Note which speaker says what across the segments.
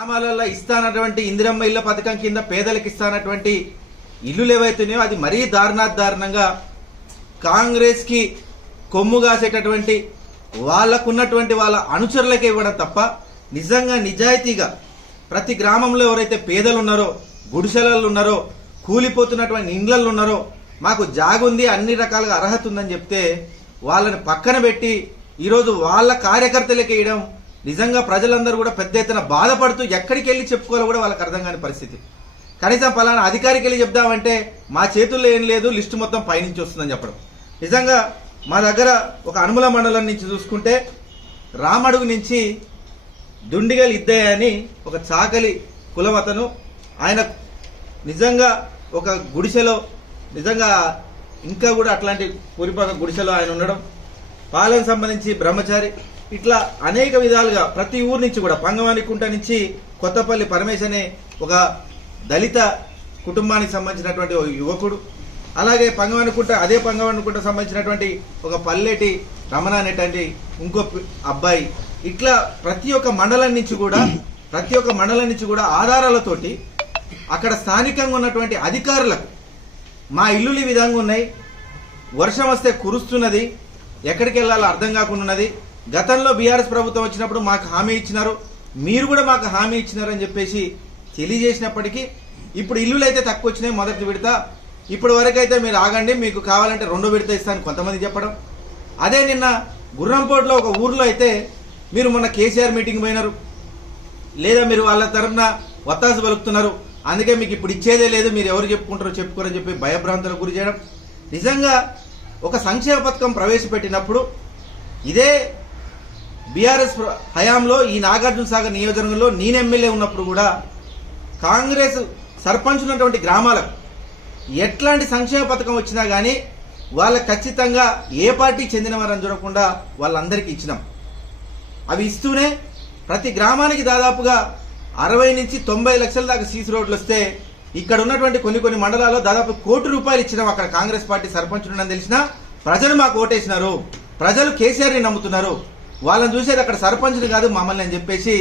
Speaker 1: గ్రామాలలో ఇస్తానటువంటి ఇందిరమ్మ ఇళ్ళ పథకం కింద పేదలకు ఇస్తానటువంటి ఇల్లులు ఏవైతున్నాయో అది మరీ దారుణాదారుణంగా దారుణంగా కొమ్ము కాసేటటువంటి వాళ్ళకున్నటువంటి వాళ్ళ అనుచరులకే ఇవ్వడం తప్ప నిజంగా నిజాయితీగా ప్రతి గ్రామంలో ఎవరైతే పేదలు ఉన్నారో గుడిసెలలు ఉన్నారో కూలిపోతున్నటువంటి ఇండ్లల్లో ఉన్నారో మాకు జాగుంది అన్ని రకాలుగా అర్హత ఉందని చెప్తే వాళ్ళని పక్కన పెట్టి ఈరోజు వాళ్ళ కార్యకర్తలకి ఇవ్వడం నిజంగా ప్రజలందరూ కూడా పెద్ద ఎత్తున బాధపడుతూ ఎక్కడికి వెళ్ళి చెప్పుకోవాలో కూడా వాళ్ళకి అర్థం కాని పరిస్థితి. కనీసం పలానా అధికారికి వెళ్ళి చెప్దామంటే మా చేతుల్లో ఏం లేదు లిస్టు మొత్తం పైనుంచి వస్తుందని చెప్పడం. నిజంగా మా దగ్గర ఒక అనుమల మండలం నుంచి చూసుకుంటే రామడుగు నుంచి దుండిగల్ ఇద్దయ్య అని ఒక చాకలి కులమతను ఆయన నిజంగా ఒక గుడిసెలో నిజంగా ఇంకా కూడా అట్లాంటి పూరిపాక గుడిసెలో ఆయన ఉండడం. పాలనకు సంబంధించి బ్రహ్మచారి ఇట్లా అనేక విధాలుగా ప్రతి ఊరు నుంచి కూడా పంగవానికుంట నుంచి కొత్తపల్లి పరమేశ్ అనే ఒక దళిత కుటుంబానికి సంబంధించినటువంటి ఒక యువకుడు. అలాగే పంగవానికుంట అదే పంగవానికుంట సంబంధించినటువంటి ఒక పల్లెటి రమణ అనేటువంటి ఇంకో అబ్బాయి. ఇట్లా ప్రతి ఒక్క మండలం నుంచి కూడా ప్రతి ఒక్క మండలం నుంచి కూడా ఆధారాలతోటి అక్కడ స్థానికంగా ఉన్నటువంటి అధికారులకు మా ఇల్లులు ఈ విధంగా ఉన్నాయి. వర్షం వస్తే కురుస్తున్నది ఎక్కడికి వెళ్ళాలో అర్థం కాకుండా ఉన్నది. గతంలో బీఆర్ఎస్ ప్రభుత్వం వచ్చినప్పుడు మాకు హామీ ఇచ్చినారు. మీరు కూడా మాకు హామీ ఇచ్చినారని చెప్పేసి తెలియజేసినప్పటికీ ఇప్పుడు ఇల్లులు అయితే తక్కువ వచ్చినాయి మొదటి విడత. ఇప్పటి వరకైతే మీరు ఆగండి మీకు కావాలంటే రెండో విడత ఇస్తాను కొంతమంది చెప్పడం. అదే నిన్న గుర్రంపోట్లో ఒక ఊర్లో అయితే మీరు మొన్న కేసీఆర్ మీటింగ్ పోయినారు. లేదా మీరు వాళ్ళ తరఫున వత్తాసు పలుకుతున్నారు. అందుకే మీకు ఇప్పుడు ఇచ్చేదే లేదు మీరు ఎవరు చెప్పుకుంటారో చెప్పుకోరని చెప్పి భయభ్రాంతులకు గురి చేయడం. నిజంగా ఒక సంక్షేమ పథకం ప్రవేశపెట్టినప్పుడు ఇదే బీఆర్ఎస్ హయాంలో ఈ నాగార్జున సాగర్ నియోజకవర్గంలో నేను ఎమ్మెల్యే ఉన్నప్పుడు కూడా కాంగ్రెస్ సర్పంచ్ ఉన్నటువంటి గ్రామాలకు ఎట్లాంటి సంక్షేమ పథకం వచ్చినా కానీ వాళ్ళకి ఖచ్చితంగా ఏ పార్టీ చెందినవారని చూడకుండా వాళ్ళందరికీ ఇచ్చినాం. అవి ఇస్తూనే ప్రతి గ్రామానికి దాదాపుగా అరవై నుంచి తొంభై లక్షల దాకా సీసీ రోడ్లు వస్తే ఇక్కడ ఉన్నటువంటి కొన్ని కొన్ని మండలాల్లో దాదాపు కోటి రూపాయలు ఇచ్చినాం అక్కడ కాంగ్రెస్ పార్టీ సర్పంచ్ ఉండని తెలిసినా ప్రజలు మాకు ఓటేసినారు. ప్రజలు కేసీఆర్ని నమ్ముతున్నారు. వాళ్ళని చూసేది అక్కడ సర్పంచ్ని కాదు మమ్మల్ని అని చెప్పేసి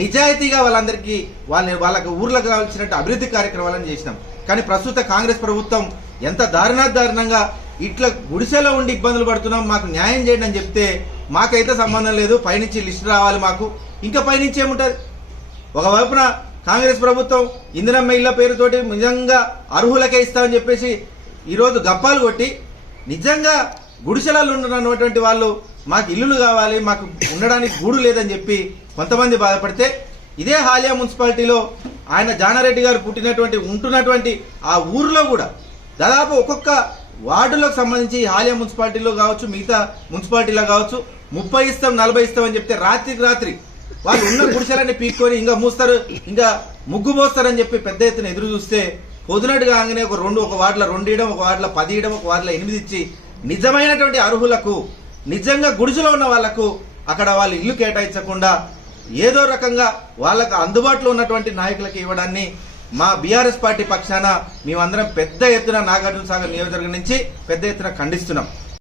Speaker 1: నిజాయితీగా వాళ్ళందరికీ వాళ్ళని వాళ్ళకి ఊర్లకు కావాల్సినట్టు అభివృద్ధి కార్యక్రమాలను చేసినాం. కానీ ప్రస్తుత కాంగ్రెస్ ప్రభుత్వం ఎంత దారుణాదారుణంగా ఇట్లా గుడిసెలో ఉండి ఇబ్బందులు పడుతున్నాం మాకు న్యాయం చేయండి అని చెప్తే మాకైతే సంబంధం లేదు పైనుంచి లిస్ట్ రావాలి మాకు. ఇంకా పైనుంచి ఏముంటుంది? ఒకవైపున కాంగ్రెస్ ప్రభుత్వం ఇందిరమ్మ ఇళ్ళ పేరుతోటి నిజంగా అర్హులకే ఇస్తామని చెప్పేసి ఈరోజు గప్పాలు కొట్టి నిజంగా గుడిసెలలో ఉన్నటువంటి వాళ్ళు మాకు ఇల్లులు కావాలి మాకు ఉండడానికి గూడు లేదని చెప్పి కొంతమంది బాధపడితే ఇదే హాలియా మున్సిపాలిటీలో ఆయన జానారెడ్డి గారు పుట్టినటువంటి ఉంటున్నటువంటి ఆ ఊర్లో కూడా దాదాపు ఒక్కొక్క వార్డులకు సంబంధించి హాలియా మున్సిపాలిటీలో కావచ్చు మిగతా మున్సిపాలిటీలో కావచ్చు ముప్పై ఇస్తాం నలభై ఇస్తాం అని చెప్తే రాత్రికి రాత్రి వాళ్ళు ఉన్న గుడిసెలన్నీ పీక్కొని ఇంకా మూస్తారు ఇంకా ముగ్గు పోస్తారని చెప్పి పెద్ద ఎత్తున ఎదురు చూస్తే పొద్దునట్టు కాగానే ఒక రెండు ఒక వార్డుల రెండు ఇయడం ఒక వార్డుల పది ఇయడం ఒక వార్డుల ఎనిమిది ఇచ్చి నిజమైనటువంటి అర్హులకు నిజంగా గుడిసెలో ఉన్న వాళ్ళకు అక్కడ వాళ్ళు ఇల్లు కేటాయించకుండా ఏదో రకంగా వాళ్ళకు అందుబాటులో ఉన్నటువంటి నాయకులకు ఇవ్వడాన్ని మా బీఆర్ఎస్ పార్టీ పక్షాన మేమందరం పెద్ద ఎత్తున నాగార్జున సాగర్ నియోజకవర్గం నుంచి పెద్ద ఎత్తున ఖండిస్తున్నాం.